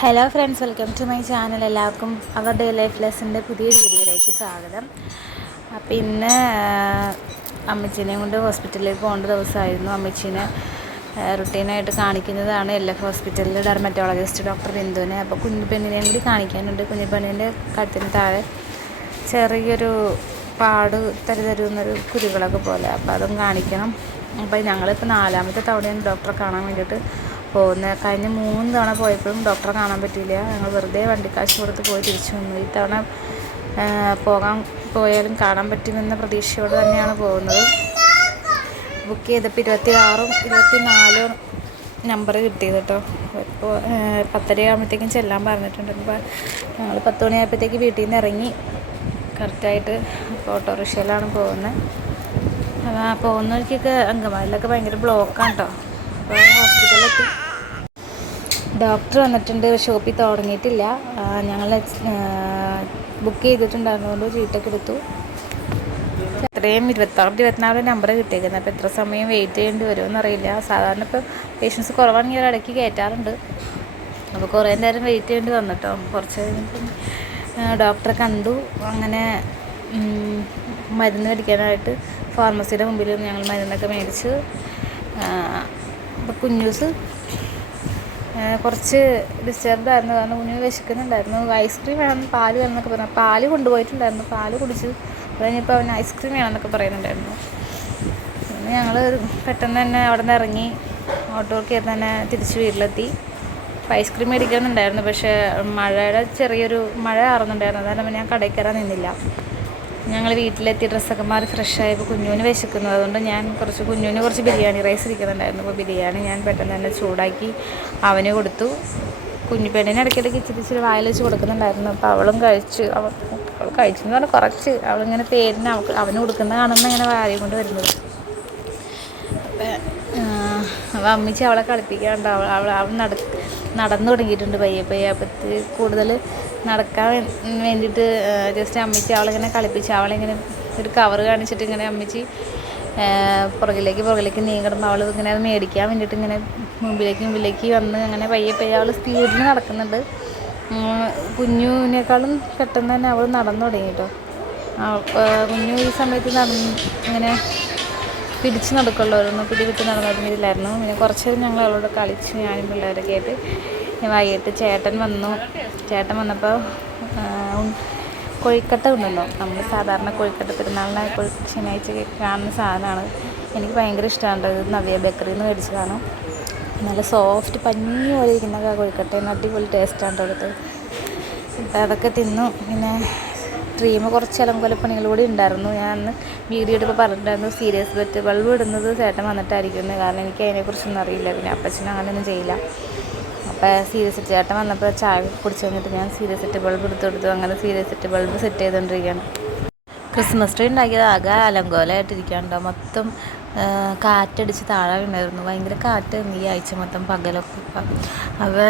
Hello friends, welcome to my channel. എല്ലാവർക്കും അവർ day life ലെസൻ്റെ പുതിയൊരു വീഡിയോയിലേക്ക് സ്വാഗതം. അപ്പോൾ ഇന്ന് അമ്മച്ചീനെയും കൊണ്ട് ഹോസ്പിറ്റലിലേക്ക് പോകേണ്ട ദിവസമായിരുന്നു. അമ്മച്ചീനെ റുട്ടീനായിട്ട് കാണിക്കുന്നതാണ് LF ഹോസ്പിറ്റലിൽ ഡെർമറ്റോളജിസ്റ്റ് ഡോക്ടർ ബിന്ദുവിനെ. അപ്പോൾ കുഞ്ഞിപ്പെണ്ണിനെയും കൂടി കാണിക്കാനുണ്ട്. കുഞ്ഞിപ്പെണ്ണിൻ്റെ കഴുത്തിന് താഴെ ചെറിയൊരു പാട് തരുന്നൊരു കുരുകളൊക്കെ പോലെ, അപ്പോൾ അതും കാണിക്കണം. അപ്പോൾ ഞങ്ങളിപ്പോൾ 4ാമത്തെ തവണയാണ് ഡോക്ടറെ കാണാൻ വേണ്ടിയിട്ട് പോകുന്നത്. കഴിഞ്ഞ 3 തവണ പോയപ്പോഴും ഡോക്ടറെ കാണാൻ പറ്റിയില്ല. ഞങ്ങൾ വെറുതെ വണ്ടിക്കാശ് കൊടുത്ത് പോയി തിരിച്ചു വന്നു. ഈ തവണ പോയാലും കാണാൻ പറ്റുമെന്ന പ്രതീക്ഷയോട് തന്നെയാണ് പോകുന്നത്. ബുക്ക് ചെയ്തപ്പോൾ 26ഉം 24ഉം നമ്പർ കിട്ടിയത് കേട്ടോ. ഇപ്പോൾ 10:30 ആകുമ്പോഴത്തേക്കും ചെല്ലാൻ പറഞ്ഞിട്ടുണ്ട്. അപ്പോൾ ഞങ്ങൾ 10 മണിയായപ്പോഴത്തേക്ക് വീട്ടിൽ നിന്ന് ഇറങ്ങി കറക്റ്റായിട്ട്. ഓട്ടോറിക്ഷയിലാണ് പോകുന്നത്. പോകുന്ന വഴിക്കൊക്കെ അങ്കമാലിലൊക്കെ ഭയങ്കര ബ്ലോക്കാണ് കേട്ടോ. അപ്പോൾ ഹോസ്പിറ്റലിലെത്തി. ഡോക്ടർ വന്നിട്ടുണ്ട്. ഷോപ്പിൽ തുടങ്ങിയിട്ടില്ല. ഞങ്ങൾ ബുക്ക് ചെയ്തിട്ടുണ്ടായിരുന്നതുകൊണ്ട് ചീട്ടൊക്കെ എടുത്തു. അത്രയും 26-24 നമ്പർ കിട്ടിയേക്കുന്നത്. അപ്പോൾ എത്ര സമയം വെയിറ്റ് ചെയ്യേണ്ടി വരുമെന്ന് അറിയില്ല. സാധാരണ ഇപ്പോൾ പേഷ്യൻസ് കുറവാണെങ്കിൽ ഇടയ്ക്ക് കയറ്റാറുണ്ട്. അപ്പോൾ കുറേ നേരം വെയിറ്റ് ചെയ്യേണ്ടി വന്നിട്ടോ. കുറച്ച് കഴിഞ്ഞിട്ട് ഡോക്ടറെ കണ്ടു. അങ്ങനെ മരുന്ന് മേടിക്കാനായിട്ട് ഫാർമസിയുടെ മുമ്പിൽ ഞങ്ങൾ മരുന്നൊക്കെ മേടിച്ച്. അപ്പോൾ കുഞ്ഞൂസ് കുറച്ച് ഡിസ്റ്റർബ്ഡ് ആയിരുന്നു. കാരണം കുഞ്ഞു വിശക്കുന്നുണ്ടായിരുന്നു. ഐസ്ക്രീം വേണം, പാല് വേണം എന്നൊക്കെ പറഞ്ഞു. പാല് കൊണ്ടുപോയിട്ടുണ്ടായിരുന്നു. പാല് കുടിച്ച് കഴിഞ്ഞപ്പോൾ അവന് ഐസ്ക്രീം വേണമെന്നൊക്കെ പറയുന്നുണ്ടായിരുന്നു. പിന്നെ ഞങ്ങൾ പെട്ടെന്ന് തന്നെ അവിടെ നിന്ന് ഇറങ്ങി ഓട്ടോ കയറി തന്നെ തിരിച്ച് വീട്ടിലെത്തി. അപ്പോൾ ഐസ്ക്രീം മേടിക്കണമെന്നുണ്ടായിരുന്നു. പക്ഷേ ചെറിയൊരു മഴ ആറുന്നുണ്ടായിരുന്നു. അതാണ് ഞാൻ കടയിൽ കയറാൻ നിന്നില്ല. ഞങ്ങൾ വീട്ടിലെത്തി ഡ്രസ്സൊക്കെ മാറി ഫ്രഷായപ്പോൾ കുഞ്ഞുവിന് വിശക്കുന്നു. അതുകൊണ്ട് ഞാൻ കുഞ്ഞുവിന് കുറച്ച് ബിരിയാണി റൈസ് ഇരിക്കുന്നുണ്ടായിരുന്നു. അപ്പോൾ ബിരിയാണി ഞാൻ പെട്ടെന്ന് തന്നെ ചൂടാക്കി അവന് കൊടുത്തു. കുഞ്ഞിപ്പെണ്ണിന് ഇടയ്ക്കിടയ്ക്ക് ഇച്ചിരി വായിൽ വെച്ച് കൊടുക്കുന്നുണ്ടായിരുന്നു. അപ്പോൾ അവളും കഴിച്ചു. അവൾ കഴിച്ചെന്ന് പറഞ്ഞാൽ കുറച്ച്. അവളിങ്ങനെ പേരിന് അവന് കൊടുക്കുന്ന കാണുമ്പോൾ ഇങ്ങനെ വാരി കൊണ്ട് വരുന്നത്. അപ്പോൾ അമ്മച്ചി അവളെ കളിപ്പിക്കാണ്ട് അവൾ നടന്നു തുടങ്ങിയിട്ടുണ്ട് പയ്യെ. അപ്പോൾ കൂടുതൽ നടക്കാൻ വേണ്ടിയിട്ട് ജസ്റ്റ് അമ്മച്ചി അവളിങ്ങനെ കളിപ്പിച്ച് അവളിങ്ങനെ ഒരു കവർ കാണിച്ചിട്ട് ഇങ്ങനെ അമ്മച്ചി പുറകിലേക്ക് നീങ്ങിടുമ്പോൾ അവൾ ഇങ്ങനെ അത് മേടിക്കാൻ വേണ്ടിയിട്ട് ഇങ്ങനെ മുമ്പിലേക്ക് വന്ന് അങ്ങനെ പയ്യെ അവൾ സ്പീഡിൽ നടക്കുന്നുണ്ട്. കുഞ്ഞുവിനേക്കാളും പെട്ടെന്ന് തന്നെ അവൾ നടന്നു തുടങ്ങി കേട്ടോ. കുഞ്ഞു ഈ സമയത്ത് ഇങ്ങനെ പിടിച്ച് നടക്കുള്ളൂ, പിടിവിട്ട് നടന്നിരുന്നില്ലായിരുന്നു. പിന്നെ കുറച്ച് ഞങ്ങൾ അവളോട് കളിച്ച് ഞാനും പിള്ളേരൊക്കെ ആയിട്ട്. വൈകിട്ട് ചേട്ടൻ വന്നപ്പോൾ കൊഴുക്കട്ട ഉണ്ടല്ലോ, നമ്മൾ സാധാരണ കൊഴുക്കട്ട പെരുന്നാളിനെ ശനിയാഴ്ച കാണുന്ന സാധനമാണ്. എനിക്ക് ഭയങ്കര ഇഷ്ടമാണ്. ഇത് നവ്യ ബേക്കറിയിൽ നിന്ന് മേടിച്ചതാണ്. നല്ല സോഫ്റ്റ് പഞ്ഞി പോലെ ഇരിക്കുന്ന കൊഴുക്കട്ട അടിപൊളി ടേസ്റ്റാണ് അടുത്ത്. അപ്പോൾ അതൊക്കെ തിന്നു. പിന്നെ കുറച്ച് അലങ്കോലപ്പണികൾ കൂടി ഉണ്ടായിരുന്നു. ഞാൻ അന്ന് വീഡിയോ എടുപ്പോൾ പറഞ്ഞിട്ടുണ്ടായിരുന്നു സീരിയസ് ബെറ്റ് ബൾബ് ഇടുന്നത് ചേട്ടൻ വന്നിട്ടായിരിക്കുന്നത്. കാരണം എനിക്ക് അതിനെക്കുറിച്ചൊന്നും അറിയില്ല. പിന്നെ അപ്പച്ചനും അങ്ങനെയൊന്നും ചെയ്യില്ല. അപ്പോൾ സീരിയസ് ചേട്ടൻ വന്നപ്പോൾ ചായ കുടിച്ച് കഴിഞ്ഞിട്ട് ഞാൻ സീരിയസ് സെറ്റ് ബൾബ് എടുത്ത് കൊടുത്തു. അങ്ങനെ സീരിയസ് സെറ്റ് ബൾബ് സെറ്റ് ചെയ്തുകൊണ്ടിരിക്കുകയാണ്. ക്രിസ്മസ് ട്രീ ഉണ്ടാക്കിയത് ആകെ അലങ്കോലമായിട്ടിരിക്കുകയുണ്ടോ. മൊത്തം കാറ്റടിച്ച് താഴെ വീണായിരുന്നു. ഭയങ്കര കാറ്റായിരുന്നു ഈ ആഴ്ച മൊത്തം പകലൊക്കെ. അപ്പോൾ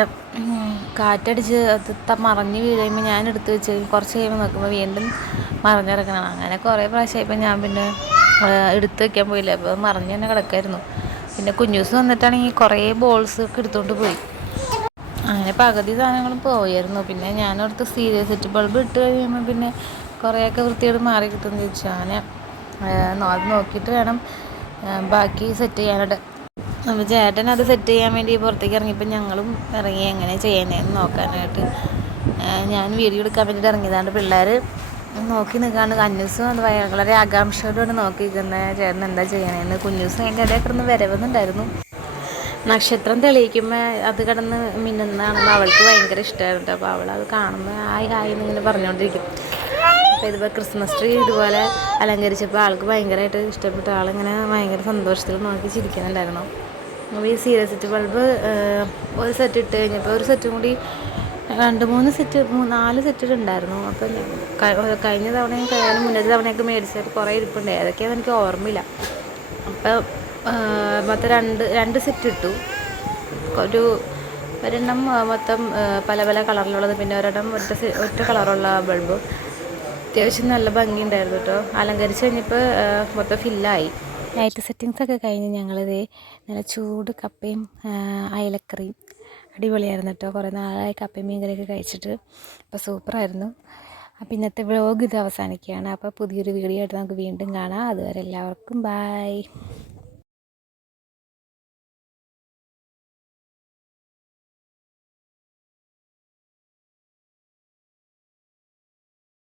കാറ്റടിച്ച് അത് മറിഞ്ഞ് വീഴുമ്പോൾ ഞാൻ എടുത്ത് വെച്ച് കുറച്ച് കഴിയുമ്പോൾ നോക്കുമ്പോൾ വീണ്ടും മറിഞ്ഞിറക്കണം. അങ്ങനെ കുറേ പ്രാവശ്യമായപ്പോൾ ഞാൻ പിന്നെ എടുത്ത് വയ്ക്കാൻ പോയില്ല. അപ്പോൾ മറിഞ്ഞ് തന്നെ കിടക്കായിരുന്നു. പിന്നെ കുഞ്ഞൂസ് വന്നിട്ടാണെങ്കിൽ കുറേ ബോൾസ് ഒക്കെ എടുത്തുകൊണ്ട് പോയി. അങ്ങനെ പകുതി സാധനങ്ങളും പോയായിരുന്നു. പിന്നെ ഞാനോർത്ത് സീരിയസ് സെറ്റ് ബൾബ് ഇട്ട് കഴിയുമ്പോൾ പിന്നെ കുറേയൊക്കെ വൃത്തിയോട് മാറി കിട്ടുമെന്ന് ചോദിച്ചു. അങ്ങനെ അത് നോക്കിയിട്ട് വേണം ബാക്കി സെറ്റ് ചെയ്യാനായിട്ട്. അപ്പോൾ ചേട്ടൻ അത് സെറ്റ് ചെയ്യാൻ വേണ്ടി പുറത്തേക്ക് ഇറങ്ങിയപ്പോൾ ഞങ്ങളും ഇറങ്ങി എങ്ങനെ ചെയ്യുന്നതെന്ന് നോക്കാനായിട്ട്. ഞാൻ വീഡിയോ എടുക്കാൻ വേണ്ടിയിട്ട് ഇറങ്ങിയതാണ്. പിള്ളേർ നോക്കി നിൽക്കാണ്ട് കഞ്ഞൂസും അത് വളരെ ആകാംക്ഷയോടുകൂടി നോക്കി നിൽക്കുന്നത് ചേട്ടൻ എന്താ ചെയ്യണേന്ന്. കുഞ്ഞൂസും അതിൻ്റെ ഇടയിൽ കിടന്ന് വരവുന്നുണ്ടായിരുന്നു. നക്ഷത്രം തെളിയിക്കുമ്പോൾ അത് കിടന്ന് മിന്നുന്നതാണെന്ന് അവൾക്ക് ഭയങ്കര ഇഷ്ടമായിരുന്നു. അപ്പോൾ അവളത് കാണുമ്പോൾ ഹായ് എന്നിങ്ങനെ പറഞ്ഞുകൊണ്ടിരിക്കും. അപ്പോൾ ഇതിപ്പോൾ ക്രിസ്മസ് ട്രീ ഇതുപോലെ അലങ്കരിച്ചപ്പോൾ ആൾക്ക് ഭയങ്കരമായിട്ട് ഇഷ്ടപ്പെട്ടു. ആളിങ്ങനെ ഭയങ്കര സന്തോഷത്തിൽ നോക്കി ചിരിക്കുന്നുണ്ടായിരുന്നു. അപ്പോൾ ഈ സീരിയസ് സെറ്റ് ബൾബ് ഒരു സെറ്റ് ഇട്ട് കഴിഞ്ഞപ്പോൾ ഒരു സെറ്റും കൂടി 4 സെറ്റ് ഉണ്ടായിരുന്നു. അപ്പം കഴിഞ്ഞ തവണയും മുന്നത്തെ തവണയൊക്കെ മേടിച്ചിട്ട് കുറേ ഇരിപ്പുണ്ട്. ഏതൊക്കെയാണെന്ന് എനിക്ക് ഓർമ്മയില്ല. അപ്പോൾ മൊത്തം രണ്ട് സെറ്റ് ഇട്ടു. ഒരെണ്ണം മൊത്തം പല കളറിലുള്ളത്, പിന്നെ ഒരെണ്ണം ഒറ്റ കളറുള്ള ബൾബ്. അത്യാവശ്യം നല്ല ഭംഗിയുണ്ടായിരുന്നു കേട്ടോ. അലങ്കരിച്ച് കഴിഞ്ഞപ്പോൾ മൊത്തം ഫില്ലായി. ലൈറ്റ് സെറ്റിങ്സൊക്കെ കഴിഞ്ഞ് ഞങ്ങളിത് നല്ല ചൂട് കപ്പയും അയലക്കറിയും അടിപൊളിയായിരുന്നു കേട്ടോ. കുറേ നാളായി കപ്പയും മീൻ കറിയൊക്കെ കഴിച്ചിട്ട്. അപ്പോൾ സൂപ്പറായിരുന്നു. അപ്പോൾ ഇന്നത്തെ വ്ളോഗ് ഇത് അവസാനിക്കുകയാണ്. അപ്പോൾ പുതിയൊരു വീഡിയോ ആയിട്ട് നമുക്ക് വീണ്ടും കാണാം. അതുവരെ എല്ലാവർക്കും ബൈ.